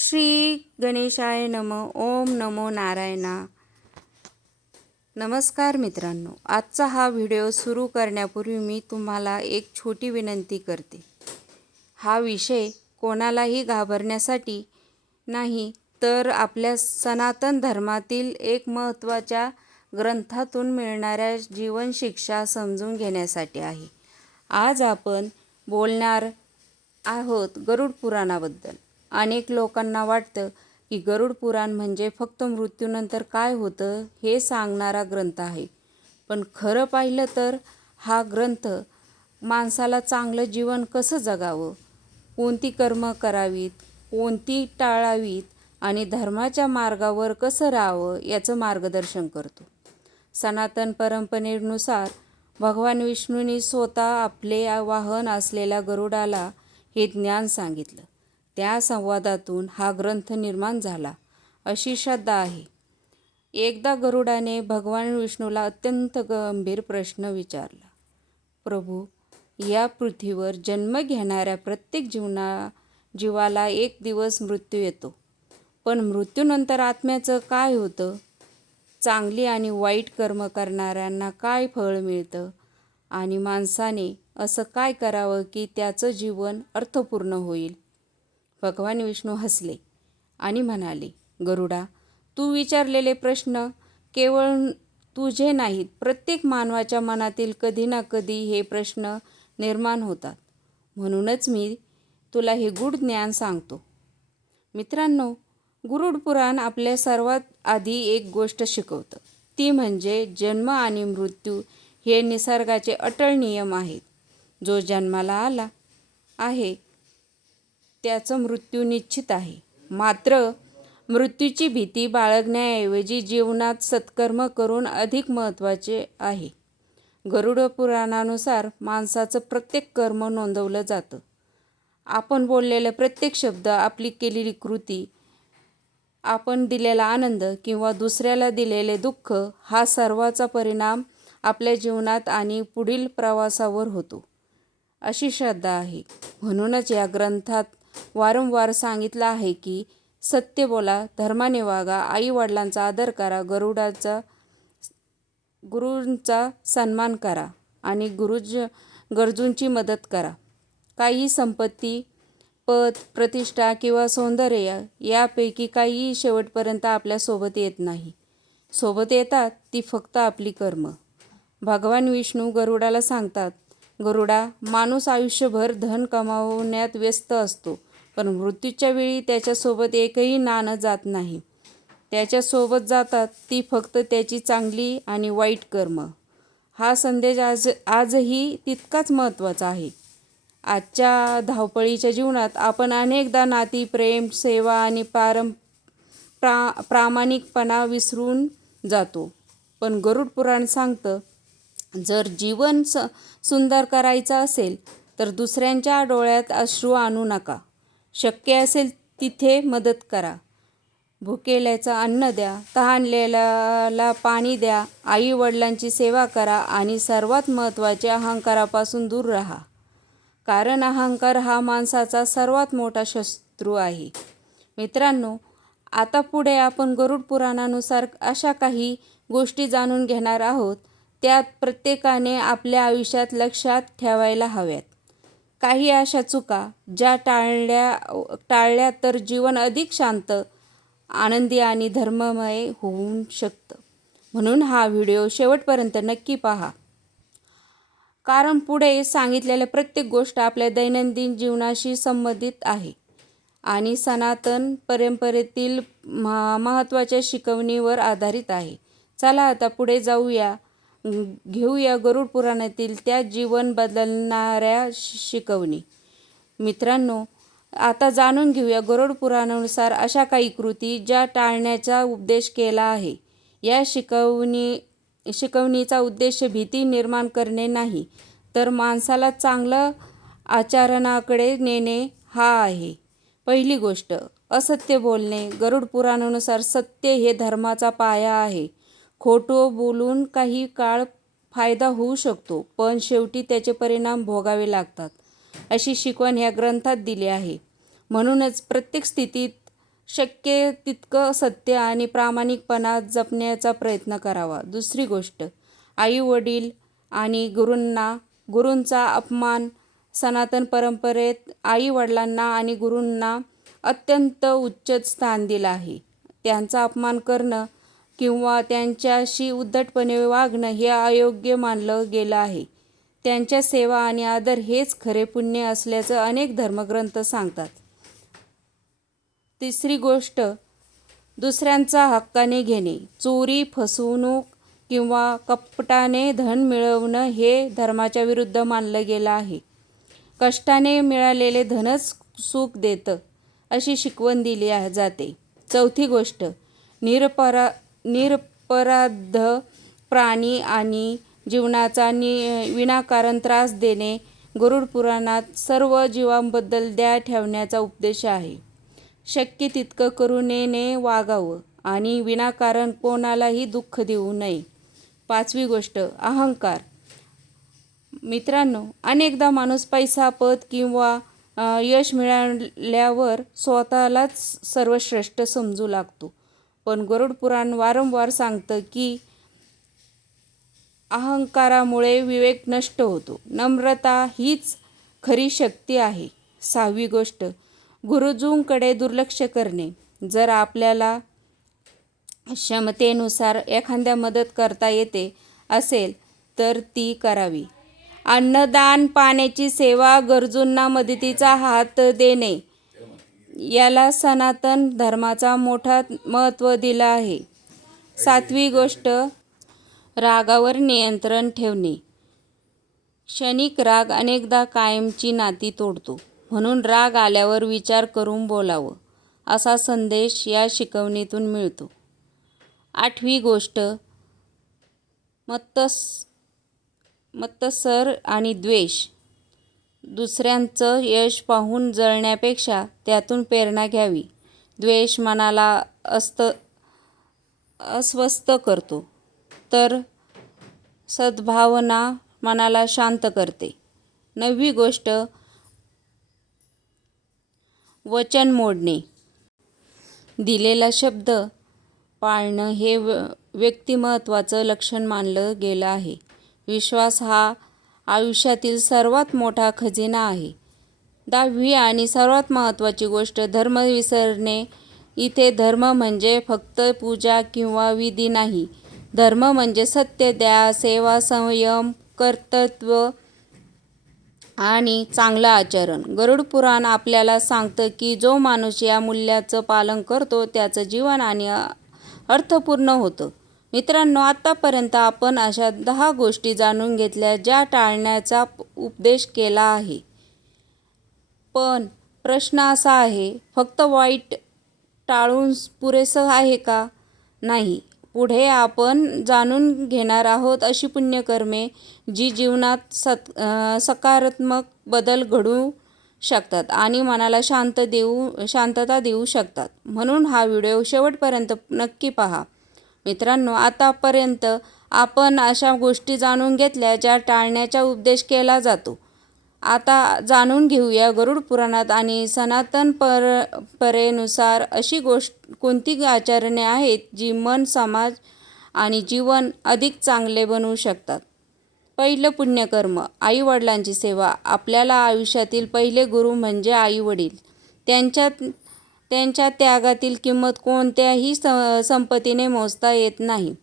श्री गणेशाय नमः. ओम नमो नारायणा. नमस्कार मित्रांनो, आजचा हा व्हिडिओ सुरू करण्यापूर्वी मी तुम्हाला एक छोटी विनंती करते. हा विषय कोणालाही घाबरण्यासाठी नाही, तर आपल्या सनातन धर्मातील एक महत्त्वाच्या ग्रंथातून मिळणाऱ्या जीवनशिक्षा समजून घेण्यासाठी आहे. आज आपण बोलणार आहोत गरुड पुराणाबद्दल. अनेक लोकांना वाटतं की गरुड पुराण म्हणजे फक्त मृत्यूनंतर काय होतं हे सांगणारा ग्रंथ आहे. पण खरं पाहिलं तर हा ग्रंथ माणसाला चांगलं जीवन कसं जगावं, कोणती कर्म करावीत, कोणती टाळावीत आणि धर्माच्या मार्गावर कसं राहावं याचं मार्गदर्शन करतो. सनातन परंपरेनुसार भगवान विष्णूंनी स्वतः आपले वाहन असलेल्या गरुडाला हे ज्ञान सांगितलं. त्या संवादातून हा ग्रंथ निर्माण झाला अशी श्रद्धा आहे. एकदा गरुडाने भगवान विष्णूला अत्यंत गंभीर प्रश्न विचारला. प्रभू, या पृथ्वीवर जन्म घेणाऱ्या प्रत्येक जीवाला एक दिवस मृत्यू येतो, पण मृत्यूनंतर आत्म्याचं काय होतं? चांगली आणि वाईट कर्म करणाऱ्यांना काय फळ मिळतं आणि माणसाने असं काय करावं की त्याचं जीवन अर्थपूर्ण होईल? भगवान विष्णू हसले आणि म्हणाले, गरुडा, तू विचारलेले प्रश्न केवळ तुझे नाहीत, प्रत्येक मानवाच्या मनातील कधी ना कधी हे प्रश्न निर्माण होतात. म्हणूनच मी तुला हे गूढ ज्ञान सांगतो. मित्रांनो, गरुड पुराण आपल्या सर्वात आधी एक गोष्ट शिकवतं, ती म्हणजे जन्म आणि मृत्यू हे निसर्गाचे अटळ नियम आहेत. जो जन्माला आला आहे त्याचं मृत्यू निश्चित आहे. मात्र मृत्यूची भीती बाळगण्याऐवजी जीवनात सत्कर्म करून अधिक महत्त्वाचे आहे. गरुड पुराणानुसार माणसाचं प्रत्येक कर्म नोंदवलं जातं. आपण बोललेले प्रत्येक शब्द, आपली केलेली कृती, आपण दिलेला आनंद किंवा दुसऱ्याला दिलेले दुःख, हा सर्वाचा परिणाम आपल्या जीवनात आणि पुढील प्रवासावर होतो अशी श्रद्धा आहे. म्हणूनच या ग्रंथात वारंवार सांगितलं आहे की सत्य बोला, धर्माने वागा, आई वडिलांचा आदर करा, गुरूंचा सन्मान करा आणि गरजूंची मदत करा. काही संपत्ती, पद, प्रतिष्ठा किंवा सौंदर्य यापैकी काहीही शेवटपर्यंत आपल्यासोबत येत नाही. सोबत येतात ती फक्त आपली कर्म. भगवान विष्णू गरुडाला सांगतात, गरुडा, माणूस आयुष्यभर धन कमावण्यात व्यस्त असतो, पण मृत्यूच्या वेळी त्याच्यासोबत एकही नाणं जात नाही. त्याच्यासोबत जातात ती फक्त त्याची चांगली आणि वाईट कर्म. हा संदेश आजही तितकाच महत्त्वाचा आहे. आजच्या धावपळीच्या जीवनात आपण अनेकदा नाती, प्रेम, सेवा आणि प्रामाणिकपणा विसरून जातो. पण गरुड पुराण सांगतं, जर जीवन सुंदर करायचं असेल तर दुसऱ्यांच्या डोळ्यात अश्रू आणू नका. शक्य असेल तिथे मदत करा. भुकेल्याचं अन्न द्या, तहानलेल्याला पाणी द्या, आई वडिलांची सेवा करा आणि सर्वात महत्त्वाचे, अहंकारापासून दूर राहा. कारण अहंकार हा माणसाचा सर्वात मोठा शत्रू आहे. मित्रांनो, आता पुढे आपण गरुड पुराणानुसार अशा काही गोष्टी जाणून घेणार आहोत, त्यात प्रत्येकाने आपल्या आयुष्यात लक्षात ठेवायला हव्यात. काही अशा चुका ज्या टाळल्या तर जीवन अधिक शांत, आनंदी आणि धर्ममय होऊ शकतं. म्हणून हा व्हिडिओ शेवटपर्यंत नक्की पहा, कारण पुढे सांगितलेल्या प्रत्येक गोष्ट आपल्या दैनंदिन जीवनाशी संबंधित आहे आणि सनातन परंपरेतील महत्त्वाच्या शिकवणीवर आधारित आहे. चला आता पुढे घेऊया गरुड पुराणातील त्या जीवन बदलणाऱ्या शिकवणी. मित्रांनो, आता जाणून घेऊया गरुड पुराणानुसार अशा काही कृती ज्या टाळण्याचा उपदेश केला आहे. या शिकवणीचा उद्देश भीती निर्माण करणे नाही, तर माणसाला चांगलं आचरणाकडे नेणे हा आहे. पहिली गोष्ट, असत्य बोलणे. गरुड पुराणानुसार सत्य हे धर्माचा पाया आहे. खोटं बोलून काही काळ फायदा होऊ शकतो, पण शेवटी त्याचे परिणाम भोगावे लागतात अशी शिकवण ह्या ग्रंथात दिली आहे. म्हणूनच प्रत्येक स्थितीत शक्य तितकं सत्य आणि प्रामाणिकपणा जपण्याचा प्रयत्न करावा. दुसरी गोष्ट, आई वडील आणि गुरूंचा अपमान. सनातन परंपरेत आई वडिलांना आणि गुरूंना अत्यंत उच्च स्थान दिलं आहे. त्यांचा अपमान करणं किंवा त्यांच्याशी उद्धटपणे वागणं हे अयोग्य मानलं गेलं आहे. त्यांच्या सेवा आणि आदर हेच खरे पुण्य असल्याचं अनेक धर्मग्रंथ सांगतात. तिसरी गोष्ट, दुसऱ्यांचा हक्काने घेणे. चोरी, फसवणूक किंवा कपटाने धन मिळवणं हे धर्माच्या विरुद्ध मानलं गेलं आहे. कष्टाने मिळालेले धनच सुख देतं अशी शिकवण दिली जाते. चौथी गोष्ट, निरपराध प्राणी आणि जीवनाचा विनाकारण त्रास देणे. गरुड पुराणात सर्व जीवांबद्दल दया ठेवण्याचा उपदेश आहे. शक्य तितकं करुणेने वागावं आणि विनाकारण कोणालाही दुःख देऊ नये. पाचवी गोष्ट, अहंकार. मित्रांनो, अनेकदा माणूस पैसा, पद किंवा यश मिळाल्यावर स्वतःलाच सर्वश्रेष्ठ समजू लागतो. पण गरुड पुराण वारंवार सांगतं की अहंकारामुळे विवेक नष्ट होतो. नम्रता हीच खरी शक्ती आहे. सहावी गोष्ट, गुरुजूंकडे दुर्लक्ष करणे. जर आपल्याला क्षमतेनुसार एखाद्या मदत करता येते असेल तर ती करावी. अन्नदान, पाण्याची सेवा, गरजूंना मदतीचा हात देणे याला सनातन धर्माचा मोठा महत्त्व दिलं आहे. सातवी गोष्ट, रागावर नियंत्रण ठेवणे. क्षणिक राग अनेकदा कायमची नाती तोडतो. म्हणून राग आल्यावर विचार करून बोलावं असा संदेश या शिकवणीतून मिळतो. आठवी गोष्ट, मत्सर आणि द्वेष. दुसऱ्यांचं यश पाहून जळण्यापेक्षा त्यातून प्रेरणा घ्यावी. द्वेष मनाला अस्वस्थ करतो तर सद्भावना मनाला शांत करते. नववी गोष्ट, वचन मोडणे. दिलेला शब्द पाळणं हे व्यक्तिमत्त्वाचं लक्षण मानलं गेलं आहे. विश्वास हा आयुष्यातील सर्वात मोठा खजिना आहे. 10वी आणि सर्वात महत्त्वाची गोष्ट, धर्म विसरणे. इथे धर्म म्हणजे फक्त पूजा किंवा विधी नाही. धर्म म्हणजे सत्य, दया, सेवा, संयम, कर्तव्य आणि चांगलं आचरण. गरुड पुराण आपल्याला सांगतं की जो माणूस या मूल्याचं पालन करतो त्याचं जीवन आणि अर्थपूर्ण होतं. मित्रांनो, आतापर्यंत आपण अशा 10 गोष्टी जाणून घेतल्या ज्या टाळण्याचा उपदेश केला आहे. पण प्रश्न असा आहे, फक्त वाईट टाळून पुरेसं आहे का? नाही. पुढे आपण जाणून घेणार आहोत अशी पुण्यकर्मे जी जीवनात सकारात्मक बदल घडवू शकतात आणि मनाला शांतता देऊ शकतात. म्हणून हा व्हिडिओ शेवटपर्यंत नक्की पहा. मित्रांनो, आतापर्यंत आपण अशा गोष्टी जाणून घेतल्या ज्या टाळण्याचा उपदेश केला जातो. आता जाणून घेऊया गरुड पुराणात आणि सनातन परंपरेनुसार अशी कोणती आचरणे आहेत जी मन, समाज आणि जीवन अधिक चांगले बनवू शकतात. पहिलं पुण्यकर्म, आई वडिलांची सेवा. आपल्याला आयुष्यातील पहिले गुरु म्हणजे आई वडील. त्यांच्या त्यागातील किंमत कोणत्याही संपत्तीने मोजता येत नाही.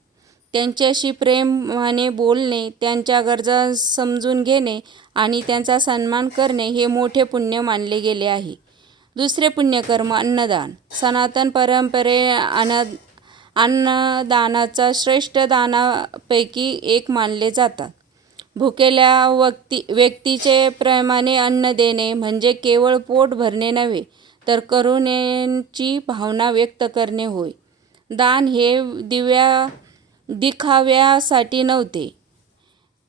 त्यांच्याशी प्रेमाने बोलणे, त्यांच्या गरजा समजून घेणे आणि त्यांचा सन्मान करणे हे मोठे पुण्य मानले गेले आहे. दुसरे पुण्यकर्म, अन्नदान. सनातन अन्नदानाचा श्रेष्ठ दानापैकी एक मानले जातात. भुकेल्या व्यक्तीचे प्रेमाने अन्न देणे म्हणजे केवळ पोट भरणे नव्हे तर करुणेची भावना व्यक्त करणे होय. दान हे दिखाव्यासाठी नव्हे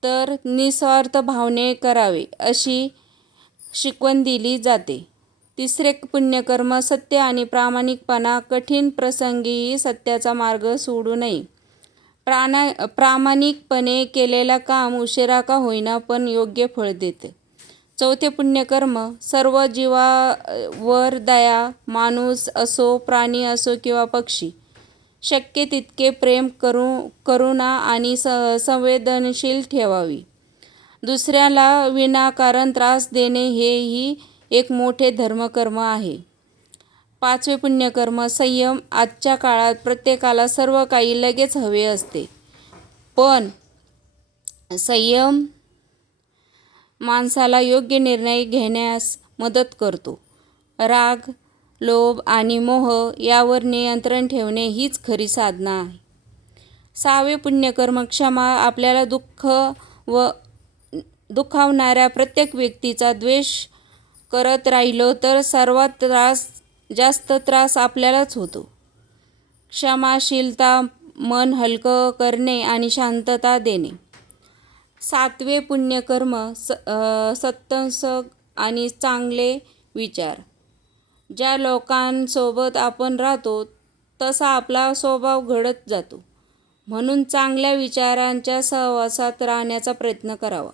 तर निस्वार्थ भावने करावे अशी शिकवण दिली जाते. तिसरे पुण्यकर्म, सत्य आणि प्रामाणिकपणा. कठीण प्रसंगीही सत्याचा मार्ग सोडू नये. प्रामाणिकपणे केलेलं काम उशिरा का होईना पण योग्य फळ देते. चौथे पुण्यकर्म, सर्व जीवावर दया, माणूस असो, प्राणी असो किंवा पक्षी, शक्य तितके प्रेम, करुणा आणि संवेदनशील ठेवावी. दुसऱ्याला विनाकारण त्रास देणे हेही एक मोठे धर्मकर्म आहे. पाचवे पुण्यकर्म, संयम. आजच्या काळात प्रत्येकाला सर्व काही लगेच हवे असते, पण संयम माणसाला योग्य निर्णय घेण्यास मदत करतो. राग, लोभ आणि मोह यावर नियंत्रण ठेवणे हीच खरी साधना आहे. सहावे पुण्यकर्म, क्षमा. आपल्याला दुखावणाऱ्या प्रत्येक व्यक्तीचा द्वेष करत राहिलो तर सर्वात जास्त त्रास आपल्यालाच होतो. क्षमाशीलता मन हलकं करणे आणि शांतता देणे. सातवे पुण्यकर्म, सत्संग आणि चांगले विचार. ज्या लोकांसोबत आपण राहतो तसा आपला स्वभाव घडत जातो. म्हणून चांगल्या विचारांच्या सहवासात राहण्याचा प्रयत्न करावा.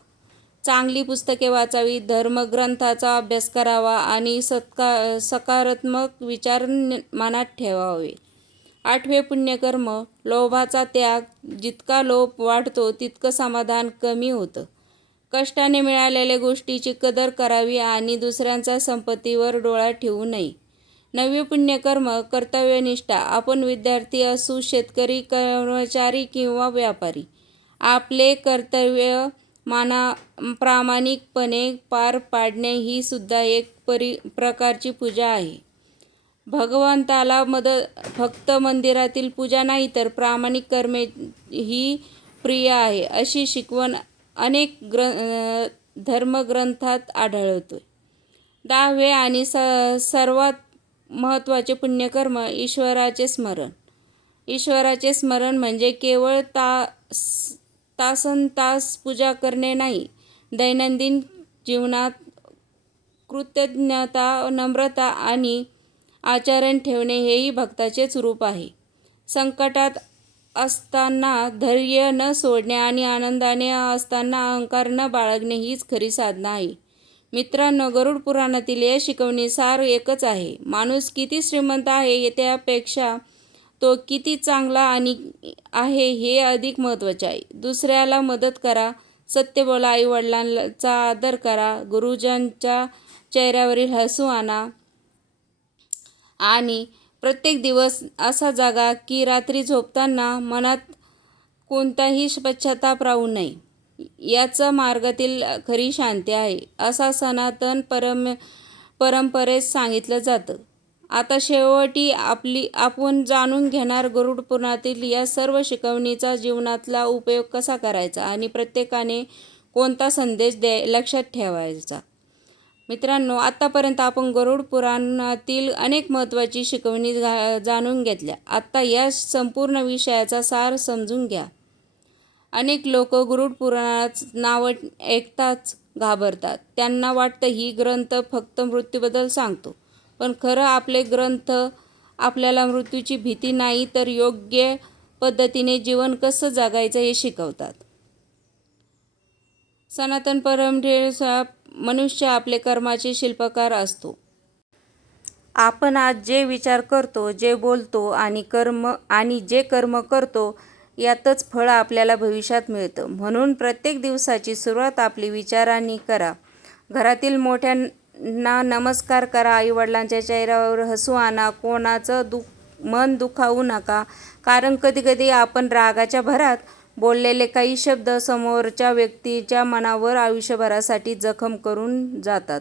चांगली पुस्तके वाचावी, धर्मग्रंथाचा अभ्यास करावा आणि सकारात्मक विचार मनात ठेवावे. आठवे पुण्यकर्म, लोभाचा त्याग. जितका लोभ वाढतो तितकं समाधान कमी होतं. कष्टाने मिळालेल्या गोष्टीची कदर करावी आणि दुसऱ्यांच्या संपत्तीवर डोळा ठेवू नये. नववे पुण्यकर्म, कर्तव्यनिष्ठा. आपण विद्यार्थी असू, शेतकरी, कर्मचारी किंवा व्यापारी, आपले कर्तव्य प्रामाणिकपणे पार पाडणे ही सुद्धा एक प्रकारची पूजा आहे. भगवंताला फक्त मंदिरातील पूजा नाही तर प्रामाणिक कर्मे ही प्रिय आहे, अशी शिकवण अनेक धर्मग्रंथात आढळते. 10वे आणि सर्वात महत्त्वाचे पुण्यकर्म, ईश्वराचे स्मरण. ईश्वराचे स्मरण म्हणजे केवळ तासनतास पूजा करणे नाही. दैनंदिन जीवनात कृतज्ञता, नम्रता आणि आचरण ठेवणे हेही भक्ताचेच रूप आहे. संकटात असताना धैर्य न सोडणे आणि आनंदाने असताना अहंकार न बाळगणे हीच खरी साधना आहे. मित्रांनो, गरुड पुराणातील या शिकवणी सार एकच आहे. माणूस किती श्रीमंत आहे त्यापेक्षा तो किती चांगला आहे हे अधिक महत्त्वाचे आहे. दुसऱ्याला मदत करा, सत्य बोला, आईवडिलांचा आदर करा, गुरुजनांच्या चेहऱ्यावरील हसू आणा आणि प्रत्येक दिवस असा जागा की रात्री झोपताना मनात कोणताही पश्चाताप राहू नये. याच मार्गातील खरी शांती आहे, असा सनातन परंपरेत सांगितलं जातं. आता शेवटी आपण जाणून घेणार गरुड पुराणातील या सर्व शिकवणीचा जीवनातला उपयोग कसा करायचा आणि प्रत्येकाने कोणता संदेश लक्षात ठेवायचा. मित्रांनो, आतापर्यंत आपण गरुड पुराणातील अनेक महत्त्वाची शिकवणी जाणून घेतल्या. आता या संपूर्ण विषयाचा सार समजून घ्या. अनेक लोक गरुड पुराणाचं नाव ऐकताच घाबरतात. त्यांना वाटतं ही ग्रंथ फक्त मृत्यूबद्दल सांगतो, पण खरं आपले ग्रंथ आपल्याला मृत्यूची भीती नाही तर योग्य पद्धतीने जीवन कसं जगायचं हे शिकवतात. सनातन परंपरेनुसार मनुष्य आपले कर्माचे शिल्पकार असतो. आपण आज जे विचार करतो, जे बोलतो आणि जे कर्म करतो यातच फळ आपल्याला भविष्यात मिळतं. म्हणून प्रत्येक दिवसाची सुरुवात आपली विचारांनी करा. घरातील मोठ्यांना नमस्कार करा, आईवडिलांच्या चेहऱ्यावर हसू आणा, कोणाचं मन दुखावू नका, कारण कधीकधी आपण रागाच्या भरात बोललेले काही शब्द समोरच्या व्यक्तीच्या मनावर आयुष्यभरासाठी जखम करून जातात.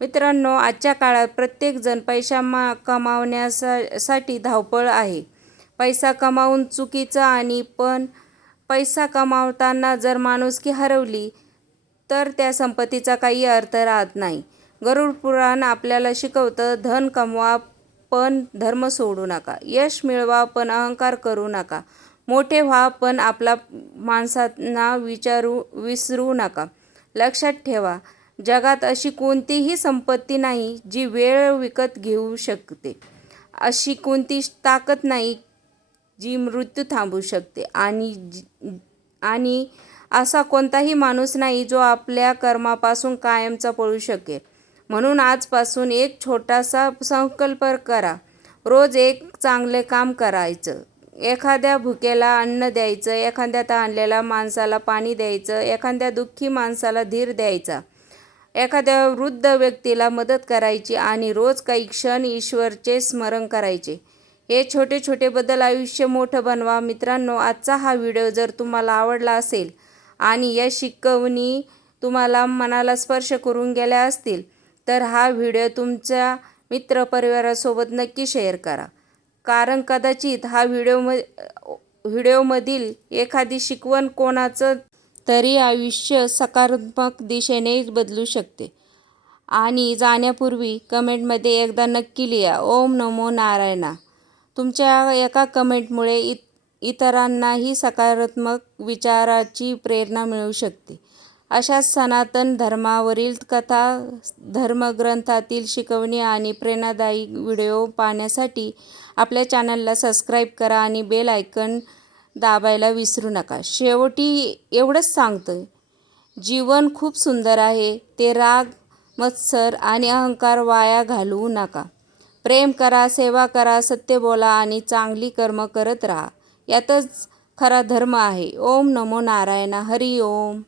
मित्रांनो, आजच्या काळात प्रत्येक जण पैसा कमावण्यासाठी धावपळ आहे. पैसा कमावून चुकीचं आणि पण पैसा कमावताना जर माणुसकी हरवली तर त्या संपत्तीचा काही अर्थ राहत नाही. गरुड पुराण आपल्याला शिकवतं, धन कमवा पण धर्म सोडू नका, यश मिळवा पण अहंकार करू नका, मोठे व्हा पण आपला माणसांना विसरू नका. लक्षात ठेवा, जगात अशी कोणतीही संपत्ती नाही जी वेळ विकत घेऊ शकते. अशी कोणतीच ताकद नाही जी मृत्यू थांबवू शकते आणि असा कोणताही माणूस नाही जो आपल्या कर्मापासून कायमचा पळू शकेल. म्हणून आजपासून एक छोटासा संकल्प करा. रोज एक चांगले काम करायचं. एखाद्या भुकेला अन्न द्यायचं, एखाद्या तहानलेल्या माणसाला पाणी द्यायचं, एखाद्या दुःखी माणसाला धीर द्यायचा, एखाद्या वृद्ध व्यक्तीला मदत करायची आणि रोज काही क्षण ईश्वरचे स्मरण करायचे. हे छोटे छोटे बदल आयुष्य मोठं बनवा. मित्रांनो, आजचा हा व्हिडिओ जर तुम्हाला आवडला असेल आणि या शिकवणी तुम्हाला मनाला स्पर्श करून गेल्या असतील तर हा व्हिडिओ तुमच्या मित्रपरिवारासोबत नक्की शेअर करा. कारण कदाचित हा व्हिडिओमधील एखादी शिकवण कोणाचं तरी आयुष्य सकारात्मक दिशेने बदलू शकते. आणि जाण्यापूर्वी कमेंटमध्ये एकदा नक्की लिहा, ओम नमो नारायणा. तुमच्या एका कमेंटमुळे इतरांनाही सकारात्मक विचाराची प्रेरणा मिळू शकते. अशाच सनातन धर्मावरील कथा, धर्मग्रंथातील शिकवणी आणि प्रेरणादायी व्हिडिओ पाहण्यासाठी आपल्या चॅनलला सबस्क्राईब करा आणि बेल आयकॉन दाबायला विसरू नका. शेवटी एवढंच सांगतोय, जीवन खूप सुंदर आहे. ते राग, मत्सर आणि अहंकार वाया घालवू नका. प्रेम करा, सेवा करा, सत्य बोला आणि चांगली कर्म करत राहा. यातच खरा धर्म आहे. ओम नमो नारायण. हरी ओम.